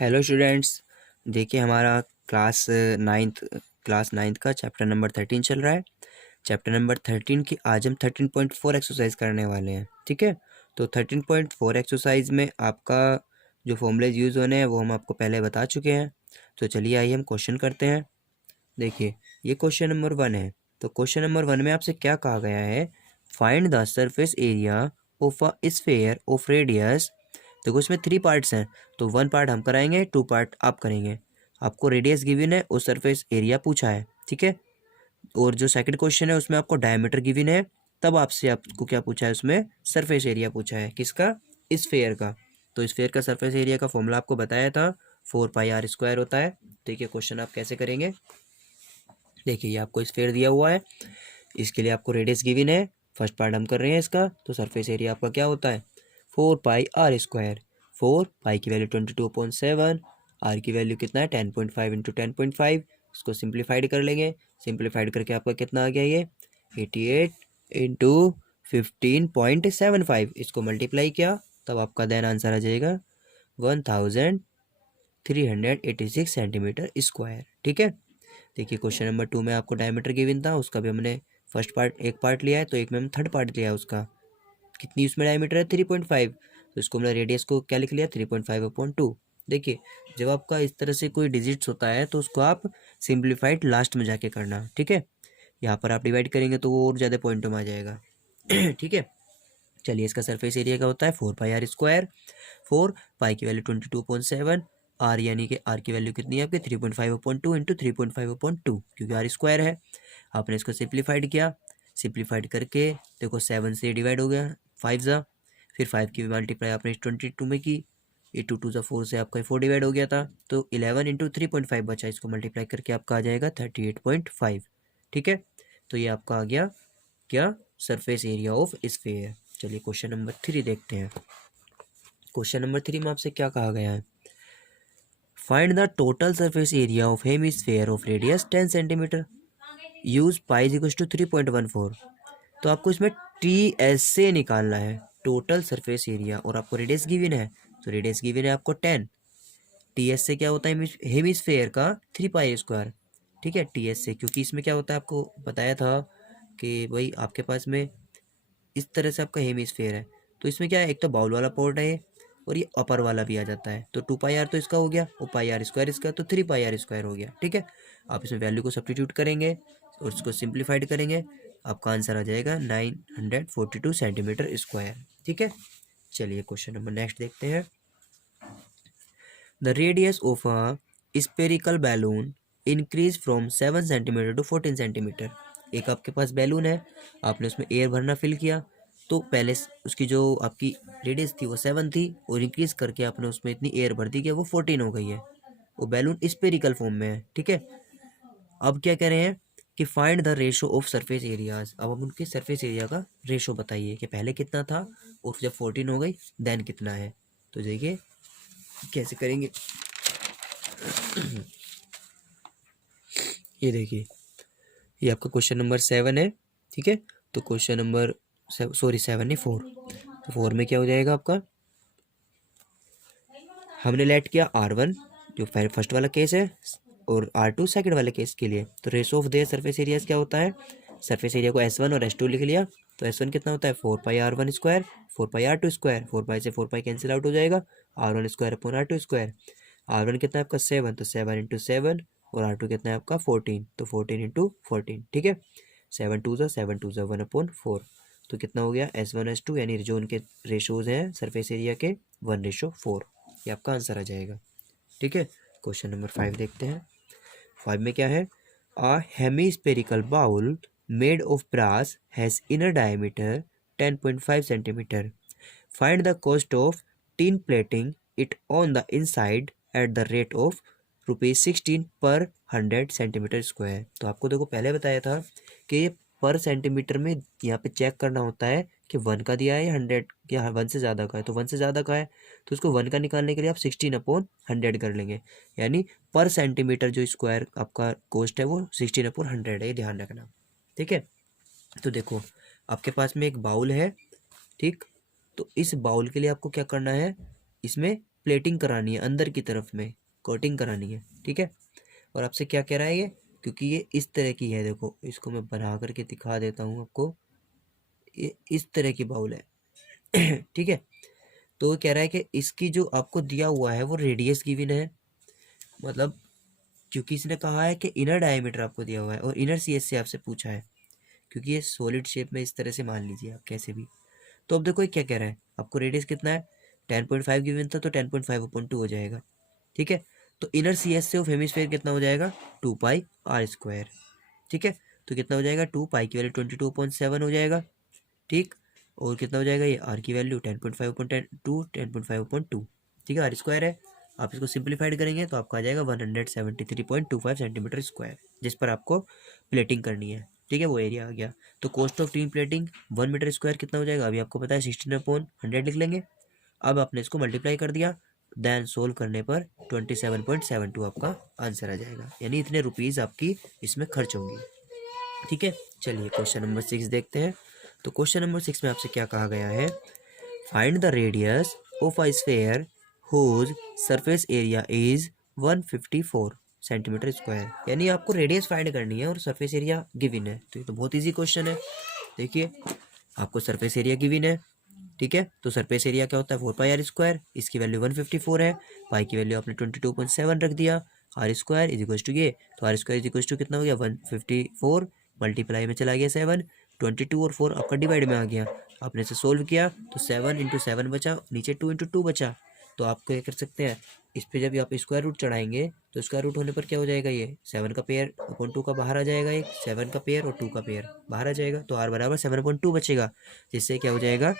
Hello students. देखिए हमारा class ninth का चैप्टर नंबर 13 चल रहा है। चैप्टर नंबर 13 की आज हम 13.4 एक्सरसाइज करने वाले हैं। ठीक है, तो 13.4 एक्सरसाइज में आपका जो फॉर्मूलेज यूज़ होने हैं वो हम आपको पहले बता चुके हैं। तो चलिए आइए हम क्वेश्चन करते हैं। देखिए ये क्वेश्चन नंबर 1 है। तो क्वेश्चन नंबर 1 में आपसे क्या कहा गया है, find the surface area of a sphere of radius. देखो इसमें 3 पार्ट्स हैं, तो 1 पार्ट हम कराएंगे, 2 पार्ट आप करेंगे। आपको रेडियस गिवन है और सरफेस एरिया पूछा है। ठीक है, और जो सेकंड क्वेश्चन है उसमें आपको डायमीटर गिवन है, तब आपसे आपको क्या पूछा है, उसमें सरफेस एरिया पूछा है। किसका? स्फीयर का। तो स्फीयर का सरफेस एरिया का फॉर्मूला आपको बताया था, 4πr² होता है। देखिए क्वेश्चन आप कैसे करेंगे। देखिए ये आपको स्फीयर दिया हुआ है, इसके लिए आपको रेडियस गिवन है। फर्स्ट पार्ट हम कर रहे हैं इसका, तो सरफेस एरिया आपका क्या होता है, 4πr²। 4 पाई की वैल्यू 22/7, आर की वैल्यू कितना है 10.5 इंटू 10.5। इसको सिंप्लीफाइड कर लेंगे, सिंप्लीफाइड करके आपका कितना आ गया, ये 88 इंटू 15.75। इसको मल्टीप्लाई किया तब आपका देन आंसर आ जाएगा 1386 सेंटीमीटर स्क्वायर। ठीक है, देखिए क्वेश्चन नंबर 2 में आपको डायमीटर गिवन था, उसका भी हमने फर्स्ट पार्ट एक पार्ट लिया है, तो एक में हम थर्ड पार्ट लिया है उसका। कितनी उसमें डायमीटर है 3.5, तो इसको हमने रेडियस को क्या लिख लिया 3.5/2। देखिए जब आपका इस तरह से कोई डिजिट्स होता है तो उसको आप सिंप्लीफाइड लास्ट में जाके करना। ठीक है, यहाँ पर आप डिवाइड करेंगे तो वो और ज़्यादा पॉइंटों में आ जाएगा। ठीक है, चलिए इसका सरफेस एरिया का होता है 4πr²। 4 पाई की वैल्यू 22/7, आर यानी कि आर की वैल्यू कितनी है आपकी 3.5/2 इंटू 3.5/2, क्योंकि आर स्क्वायर है। आपने इसको सिंप्लीफाइड किया, सिंप्लीफाइड करके देखो 7 से डिवाइड हो गया 5 ज़ा, फिर 5 की मल्टीप्लाई आपने 22 में की, ये 2 × 4 से आपका 4 डिवाइड हो गया था, तो 11 इंटू 3.5 बचा, इसको मल्टीप्लाई करके आपका आ जाएगा 38.5। ठीक है, तो ये आपका आ गया क्या, सरफेस एरिया ऑफ स्फीयर। चलिए क्वेश्चन नंबर 3 देखते हैं। क्वेश्चन नंबर 3 में आपसे क्या कहा गया है, find the total surface area of hemisphere of radius 10 centimetre, use pi is equal to 3.14। तो आपको इसमें टी एस से निकालना है टोटल सरफेस एरिया, और आपको रेडियस गिवन है, तो रेडियस गिवन है आपको 10। टी एस से क्या होता है, हेमिस्फीयर का 3πr²। ठीक है, टी एस से, क्योंकि इसमें क्या होता है आपको बताया था कि भाई आपके पास में इस तरह से आपका हेमिस्फीयर है, तो इसमें क्या है, एक तो बाउल वाला पोर्ट है ये, और ये अपर वाला भी आ जाता है, तो 2πr तो इसका हो गया, और πr² इसका, तो 3πr² हो गया। ठीक है, आप इसमें वैल्यू को सब्स्टिट्यूट करेंगे और उसको सिंप्लीफाइड करेंगे, आपका आंसर आ जाएगा 942 सेंटीमीटर स्क्वायर। ठीक है, चलिए क्वेश्चन नंबर नेक्स्ट देखते हैं। The radius of a spherical balloon increase from 7 centimetre to 14 centimetre. एक आपके पास बैलून है, आपने उसमें एयर भरना फिल किया, तो पहले उसकी जो आपकी रेडियस थी वो 7 थी, और इंक्रीज करके आपने उसमें इतनी एयर भर दी कि वो 14 हो गई है। वो बैलून स्पेरिकल फॉर्म में है। ठीक है, अब क्या कह रहे हैं कि find the ratio of surface areas. अब हम उनके सरफेस एरिया का रेशो बताइए कि पहले कितना था और जब 14 हो गई देन कितना है। तो देखिए कैसे करेंगे। ये देखिए ये आपका क्वेश्चन नंबर 7 है। ठीक है, तो क्वेश्चन नंबर 7 नहीं 4, तो 4 में क्या हो जाएगा आपका, हमने लेट किया R1 जो फर्स्ट वाला केस है, और R2 सेकंड वाले केस के लिए। तो ratio of their surface areas क्या होता है, सरफेस एरिया को S1 और S2 लिख लिया, तो S1 कितना होता है 4πr1², 4πr2², 4 से 4 कैंसिल आउट हो जाएगा, R1²/R2²। R1 कितना है आपका 7, तो 7 इंटू 7, और R2 कितना है आपका 14, तो 14 इंटू 14। ठीक है, 7 2 1/4, तो कितना हो गया S1 S2, यानी जो उनके रेशोज हैं सरफेस एरिया के 1:4, ये आपका आंसर आ जाएगा। ठीक है, क्वेश्चन नंबर 5 देखते हैं। 5 में क्या है, a hemispherical bowl made of brass has inner diameter 10.5 centimetre, find the cost of tin plating it on the inside at the rate of ₹16 per 100 centimetre square. तो आपको देखो पहले बताया था कि ये पर सेंटीमीटर में यहाँ पे चेक करना होता है कि 1 का दिया है या 100 या 1 से ज़्यादा का है, तो 1 से ज़्यादा का है तो उसको 1 का निकालने के लिए आप 16/100 कर लेंगे, यानी पर सेंटीमीटर जो स्क्वायर आपका कॉस्ट है वो 16/100 है, ये ध्यान रखना। ठीक है, तो देखो आपके पास में एक बाउल है, ठीक, तो इस बाउल के लिए आपको क्या करना है, इसमें प्लेटिंग करानी है अंदर की तरफ में, कोटिंग करानी है, ठीक है। और आपसे क्या कह रहा है ये, क्योंकि ये इस तरह की है, देखो इसको मैं बना करके दिखा देता हूँ आपको, ये इस तरह की बाउल है ठीक है। तो वो कह रहा है कि इसकी जो आपको दिया हुआ है वो रेडियस गिवन है, मतलब क्योंकि इसने कहा है कि इनर डायमीटर आपको दिया हुआ है और इनर सी एस से आपसे पूछा है, क्योंकि ये सॉलिड शेप में इस तरह से मान लीजिए आप कैसे भी। तो अब देखो ये क्या कह रहा है, आपको रेडियस कितना है 10.5 गिवन था, तो 10.5/2 हो जाएगा, ठीक है। तो इनर सी एस से ऑफ हेमिस्फेयर कितना हो जाएगा 2πr², ठीक है। तो कितना हो जाएगा 2 पाई की वैल्यू 22.7 हो जाएगा, ठीक। और कितना हो जाएगा ये आर की वैल्यू 10.5/2, ठीक है, r² है। आप इसको सिंप्लीफाइड करेंगे तो आपका आ जाएगा 173.25 सेंटीमीटर स्क्वायर, जिस पर आपको प्लेटिंग करनी है, ठीक है, वो एरिया आ गया। तो cost of tin plating 1 metre square कितना हो जाएगा, अभी आपको पता है 16/100 लिख लेंगे। अब आपने इसको मल्टीप्लाई कर दिया, देन सोल्व करने पर 27.72 आपका आंसर आ जाएगा, यानी इतने रुपीज़ आपकी इसमें खर्च होंगी, ठीक है। चलिए क्वेश्चन नंबर 6 देखते हैं। तो क्वेश्चन नंबर 6 में आपसे क्या कहा गया है, find the radius of a sphere whose surface area is 154 centimetre square, यानी आपको रेडियस फाइंड करनी है और सरफेस एरिया गिवन है। तो ये तो बहुत इजी क्वेश्चन है। देखिए आपको सरफेस एरिया गिवन है, ठीक है। तो सरफेस एरिया क्या होता है 4πr², इसकी वैल्यू 154 है, पाई की वैल्यू आपने 22.7 रख दिया, r² इज इक्वल टू ये, तो r² इज इक्वल टू कितना हो गया 154, मल्टीप्लाई में चला गया 7, 22 और 4 आपका डिवाइड में आ गया, आपने इसे सोल्व किया तो 7 × 7 बचा, नीचे 2 × 2 बचा। तो आप क्या कर सकते हैं, इस पे जब आप स्क्वायर रूट चढ़ाएंगे तो स्क्वायर रूट होने पर क्या हो जाएगा, ये 7 का पेयर अपॉन 2 का बाहर आ जाएगा, एक 7 का पेयर और 2 का पेयर बाहर आ जाएगा, तो r बराबर 7/2 बचेगा, जिससे क्या हो जाएगा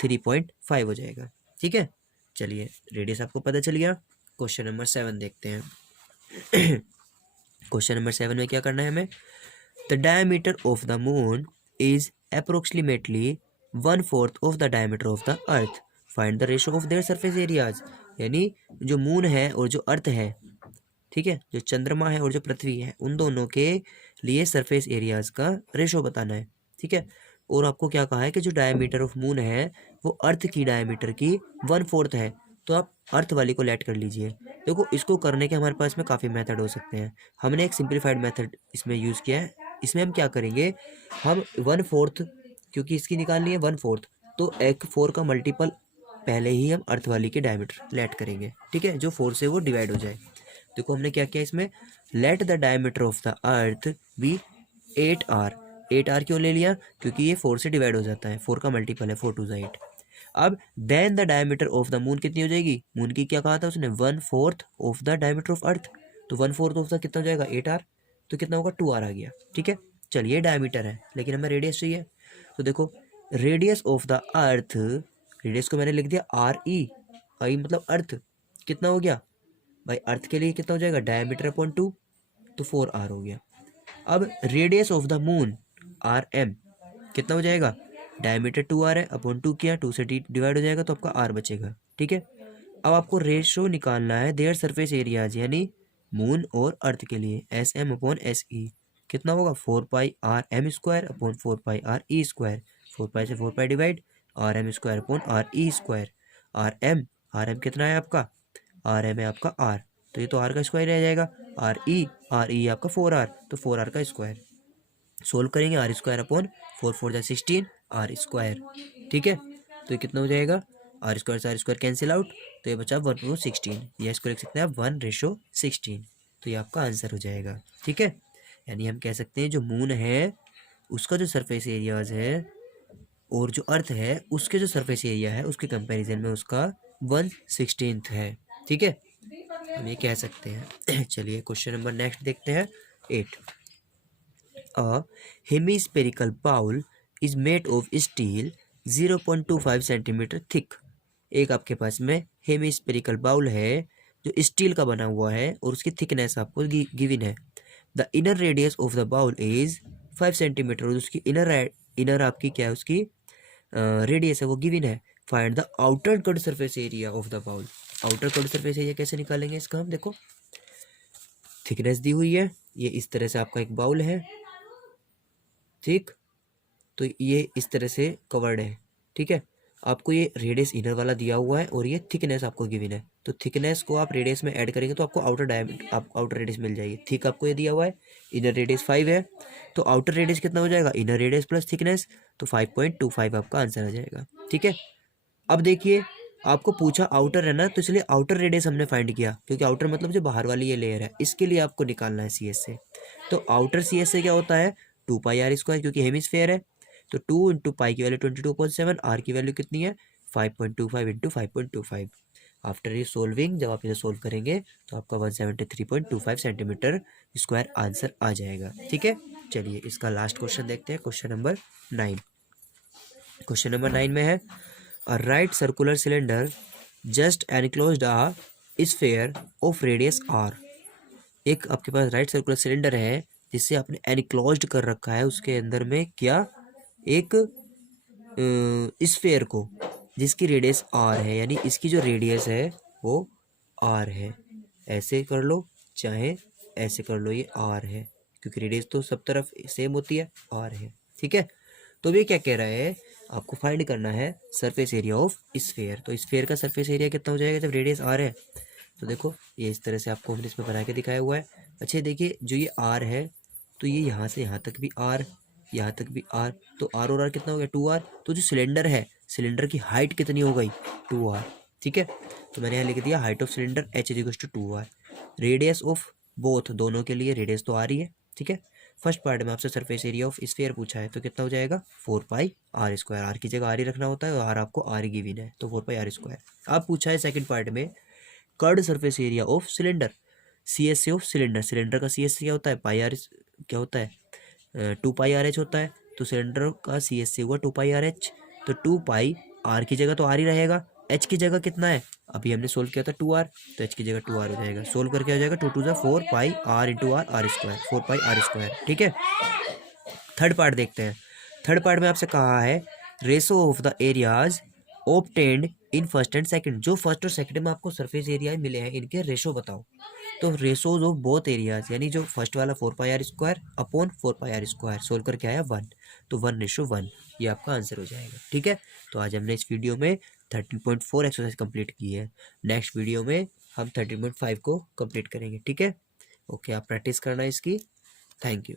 3.5 हो जाएगा, ठीक है। चलिए रेडियस आपको पता चल गया। क्वेश्चन नंबर 7 देखते हैं क्वेश्चन नंबर 7 में क्या करना है हमें, the diameter of the moon is approximately 1/4 of the diameter of the earth, find the ratio of their surface areas, यानी जो मून है और जो अर्थ है, ठीक है, जो चंद्रमा है और जो पृथ्वी है, उन दोनों के लिए सरफेस एरियाज का रेशो बताना है, ठीक है। और आपको क्या कहा है कि जो डायमीटर ऑफ मून है वो अर्थ की डायमीटर की 1/4 है, तो आप अर्थ वाली को लेट कर लीजिए। देखो इसको करने के हमारे पास में काफ़ी मेथड हो सकते हैं, हमने एक सिंप्लीफाइड मेथड इसमें यूज़ किया है। इसमें हम क्या करेंगे, हम 1/4, क्योंकि इसकी निकालनी है 1/4, तो एक 4 का मल्टीपल पहले ही हम अर्थ वाली के डायमीटर लेट करेंगे, ठीक है, जो 4 से वो डिवाइड हो जाए। देखो हमने क्या किया इसमें, let the diameter of the earth be 8r, 8r क्यों ले लिया, क्योंकि ये 4 से डिवाइड हो जाता है, 4 का मल्टीपल है, 4 2 8। अब then the diameter of the moon कितनी हो जाएगी, मून की क्या कहा था उसने 1/4 of the diameter of earth, तो 1/4 ऑफ द कितना हो जाएगा 8r, तो कितना होगा 2r आ गया, ठीक है। चलिए डायमीटर है लेकिन हमें रेडियस चाहिए, तो देखो radius of the earth, radius को मैंने लिख दिया RE, आई मतलब अर्थ, कितना हो गया भाई, अर्थ के लिए कितना हो जाएगा डायमीटर अपॉन 2, तो 4r हो गया। अब radius of the moon RM कितना हो जाएगा, डायमीटर 2r है, अपॉन 2 किया, 2 से डिवाइड हो जाएगा तो आपका r बचेगा, ठीक है। अब आपको रेशो निकालना है देयर सरफेस एरियाज, यानी मून और अर्थ के लिए, SM/SE कितना होगा 4πrm² अपॉन 4πre², 4π से 4π divide, RM² upon RE², RM कितना है आपका, RM है आपका R, तो ये तो R का स्क्वायर रह जाएगा, RE आपका 4r, तो 4r का स्क्वायर, सोल्व करेंगे r² अपॉन 4 4 16 r², ठीक है। तो ये कितना हो जाएगा, r² से r² कैंसिल आउट, तो ये बचा 1/16, या इसको लिख सकते हैं आप 1/16, तो ये आपका आंसर हो जाएगा, ठीक है। यानी हम कह सकते हैं जो मून है उसका जो सरफेस एरियाज है और जो अर्थ है उसके जो सरफेस एरिया है उसके कंपैरिजन में उसका 1/16 है, ठीक है, हम ये कह सकते हैं चलिए क्वेश्चन नंबर नेक्स्ट देखते हैं 8। A hemispherical bowl is made of steel 0.25 centimetre thick, एक आपके पास में हेमिस्पेरिकल बाउल है जो स्टील का बना हुआ है और उसकी थिकनेस आपको गिवन है। The inner radius of the bowl is 5 centimetre, और उसकी इनर आपकी क्या है, उसकी रेडियस है वो गिवन है। Find the outer curved surface area of the bowl, outer curved surface area कैसे निकालेंगे इसका, हम देखो थिकनेस दी हुई है, ये इस तरह से आपका एक बाउल है, ठीक, तो ये इस तरह से कवर्ड है, ठीक है। आपको ये रेडियस इनर वाला दिया हुआ है और ये थिकनेस आपको गिवन है, तो थिकनेस को आप रेडियस में ऐड करेंगे तो आपको आउटर रेडियस मिल जाएगी। थिक आपको ये दिया हुआ है, इनर रेडियस 5 है, तो आउटर रेडियस कितना हो जाएगा, इनर रेडियस प्लस थिकनेस, तो 5.25 आपका आंसर आ जाएगा। ठीक है, अब देखिए आपको पूछा आउटर है ना, तो इसलिए आउटर रेडियस हमने फाइंड किया, क्योंकि आउटर मतलब जो बाहर वाली ये लेयर है, इसके लिए आपको निकालना है सी एस से। तो आउटर सी एस से क्या होता है 2 पाई r स्क्वायर, क्योंकि हेमिस्फेयर है, तो 2 इंटू पाई की वैल्यू 22.7, आर की वैल्यू कितनी है 5.25 इंटू 5.25। आफ्टर ये सोल्विंग, जब आप इसे सोल्व करेंगे तो आपका 173.25 सेंटीमीटर स्क्वायर आंसर आ जाएगा। ठीक है, चलिए इसका लास्ट क्वेश्चन देखते हैं, क्वेश्चन नंबर 9। क्वेश्चन नंबर 9 में है A right circular cylinder just enclosed a sphere of radius r। एक आपके पास राइट सर्कुलर सिलेंडर है जिससे आपने एनक्लोज्ड कर रखा है, उसके अंदर में क्या एक स्फेयर को, जिसकी रेडियस आर है, यानी इसकी जो रेडियस है वो आर है। ऐसे कर लो चाहे ऐसे कर लो, ये आर है क्योंकि रेडियस तो सब तरफ सेम होती है, आर है। ठीक है, तो ये क्या कह रहा है, आपको फाइंड करना है सरफेस एरिया ऑफ स्फेयर। तो स्फेयर का सरफेस एरिया कितना हो जाएगा जब रेडियस आर है, तो देखो ये इस तरह से आपको हमने इसमें बना के दिखाया हुआ है। अच्छा देखिए जो ये आर है, तो ये यहाँ से यहाँ तक भी आर, यहाँ तक भी आर, तो आर और आर कितना हो गया 2r। तो जो सिलेंडर है, सिलेंडर की हाइट कितनी हो गई 2r। ठीक है, तो मैंने यहाँ लिख दिया height of cylinder h=2r। Radius of both, दोनों के लिए रेडियस तो आ रही है। ठीक है, फर्स्ट पार्ट में आपसे सरफेस एरिया ऑफ स्फीयर पूछा है, तो कितना हो जाएगा 4 पाई r स्क्वायर। आर की जगह आर ही रखना होता है और आर आपको आर ही गिवन है, तो 4 पाई r स्क्वायर। अब पूछा है सेकंड पार्ट में curved surface area of cylinder, C S C of cylinder. Cylinder का सी एस सी क्या होता है पाई आर, क्या होता है 2 पाई r h होता है, तो सिलेंडर का सी एस सी हुआ 2 पाई r h। तो 2 पाई, आर की जगह तो आर ही रहेगा, एच की जगह कितना है, अभी हमने सोल्व किया था 2r, तो एच की जगह 2r हो जाएगा। सोल्व करके आ जाएगा 2×4 pi r into R, R square, 4 pi r square. ठीक है, थर्ड पार्ट देखते हैं। थर्ड पार्ट में आपसे कहा है ratio of the areas obtained in first and second. जो फर्स्ट और सेकंड में आपको सरफेस एरिया मिले हैं, इनके रेशो बताओ। तो रेशोज ऑफ बोथ एरियाज, यानी जो फर्स्ट वाला 4 pi r square upon 4 pi r square, solve करके आया 1, तो 1:1, ये आपका आंसर हो जाएगा। ठीक है, तो आज हमने इस वीडियो में 13.4 एक्सरसाइज कंप्लीट की है। नेक्स्ट वीडियो में हम 13.5 को कंप्लीट करेंगे। ठीक है, ओके, आप प्रैक्टिस करना इसकी। Thank you.